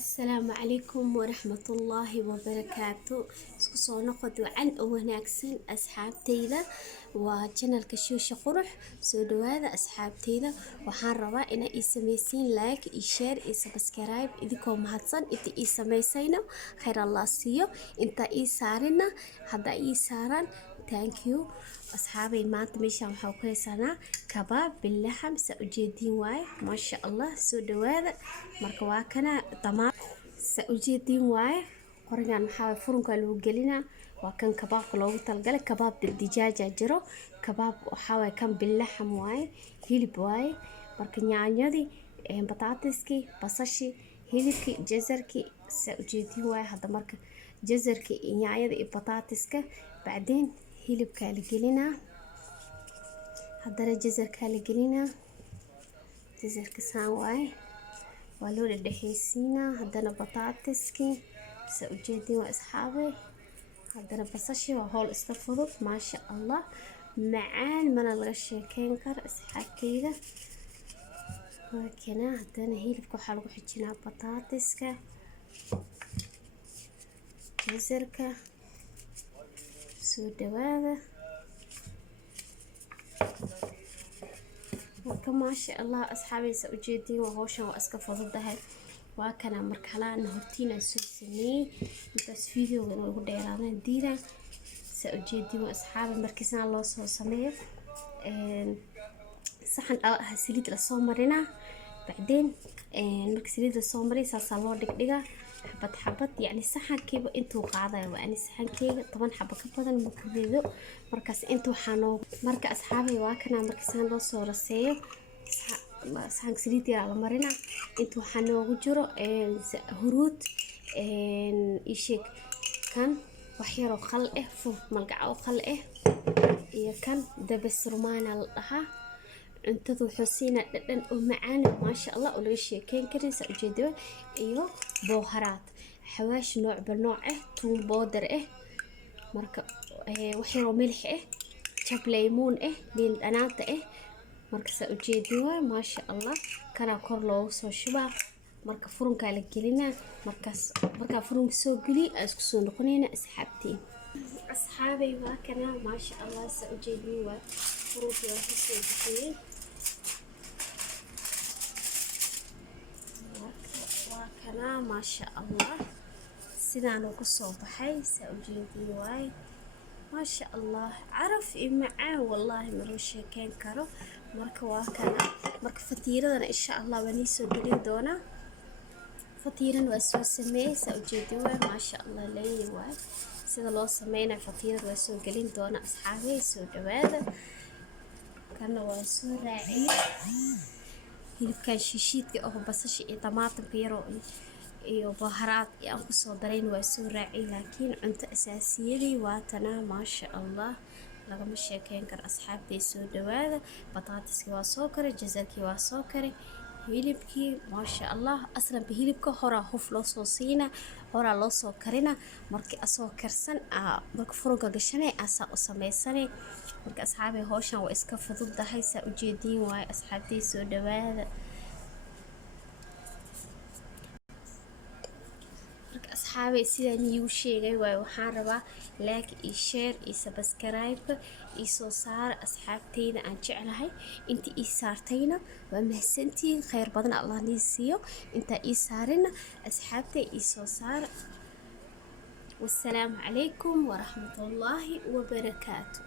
السلام عليكم ورحمة الله وبركاته. اسكو soo noqod wacan oo wanaagsan asxaabteyda waa channelka Shusha Qurux. Soo dhawaada asxaabteyda, waxaan rabaa in ay sameeysiin like iyo share iyo subscribe idinkoo mahadsan inta ay sameysayno khayr Allah siiyo inta ay saarina hada ay saaran. Thank you asxaabay. maanta meeshaan waxaan ku haysanaa kabaab billaxam sa ujeedin waay ma sha Allah. soo dhawaada marka waa kana tamaam sa ujeedin waay qorigan maxaa furunka lagu gelinaa waa kan kabaabka loogu talgalay kabaab dijaaja jiro kabaab waxa way kan billaxam waay hilib waay marka yaanyadii bataatiski basashi hilibki jazarki sa ujeedin waay hada marka jazarki yaanyada iyo bataatiska بعدين hilibka la gelinaa hadana jazarka la gelinaa jazarka saan waay waa loo dhexeysiinaa hadana bataatiski sa ujeedin waa asxaabay hadana basashi waa hool iska fudud ma sha Allah macaan mana laga sheekeyn karo asxaabteyda. Markana hadana hilibka waxa lagu xijinaa bataatiska jazarka soo dhawaada marka ma sha Allah asxaabay sa ujeedin waa hawshan waa iska fududahay waa kana marka halaan hortiina soo sameeyay intaas fiidiyoga ugu dheeraadaan diida sa ujeedin waa asxaabay markiisna loo soo sameeyo saxan saliid la soo marina بعدين marka saliid la soo mariyo saas loo dhigdhiga حبة حبة يعني صحن كيف انتو قاعدة وأنا صحن كيف طبعا حبة كبدا مكبيدو مركز انتو حانو مركز أصحابي واكنا مركز هان لو صورة سيو صحن سريتي على مرنا انتو حانو وجرو هروت إيشيك كان وحيرو خلقه فوق ملقعو خلقه إيا كان دبس رومانا لها انتو حسينا لأن معانا ما شاء الله ولو شيكين كرين سأجدوا ايو بوهرات حواش نوع بنوع توم بودر مركا وحيرو ملح شاب ليمون لين انات مركا سأجدوا ما شاء الله كان كور لو سو شبا مركا فرن كالا جلينا مركا فرن سو جلي اسكو سو نقنينا اصحابي واكنا ما شاء الله سأجدوا فروتي وحسين وكنا ما شاء الله سنانو كسو بحي سأجيدي واي ما شاء الله عرف معاه والله مروشي كان كرو مركا واكنا مركا فتيرة إن شاء الله ونيسو قلين دونا فتيرة واسو سمي سأجيدي واي ما شاء الله لي واي سيدا لو سمينا فتيرة واسو قلين دونا أصحابي سو دوادا كان واسو راعي hilibkan shiishiidka oo basasha iyo tamaadka yaro iyo baharaad aan ku soo dareen waa soo raacay laakiin cunto asaasiyadii waa tana ma sha Allah lagama sheekeyn karo asxaabtay. soo dhawaada bataatiski waa soo karay jazarki waa soo karay hilibkii ma sha Allah aslan hilibka hora huf loo soo siina hora loo soo karina markii asoo karsan marka furunka gashanay asa u sameeysanay marka asxaabay hawshan waa iska fududahay sa ujeedin waay asxaabtay. soo dhawaada marka asxaabay sidaan iigu sheegay waay waxaan rabaa like iyo share iyo subscribe iyo soo saar asxaabteyda aan jeclahay inta ii saartayna waa mahadsantiin khayr badan Allah nii siiyo inta ii saarina asxaabtay ii soo saar. والسلام عليكم ورحمة الله وبركاته.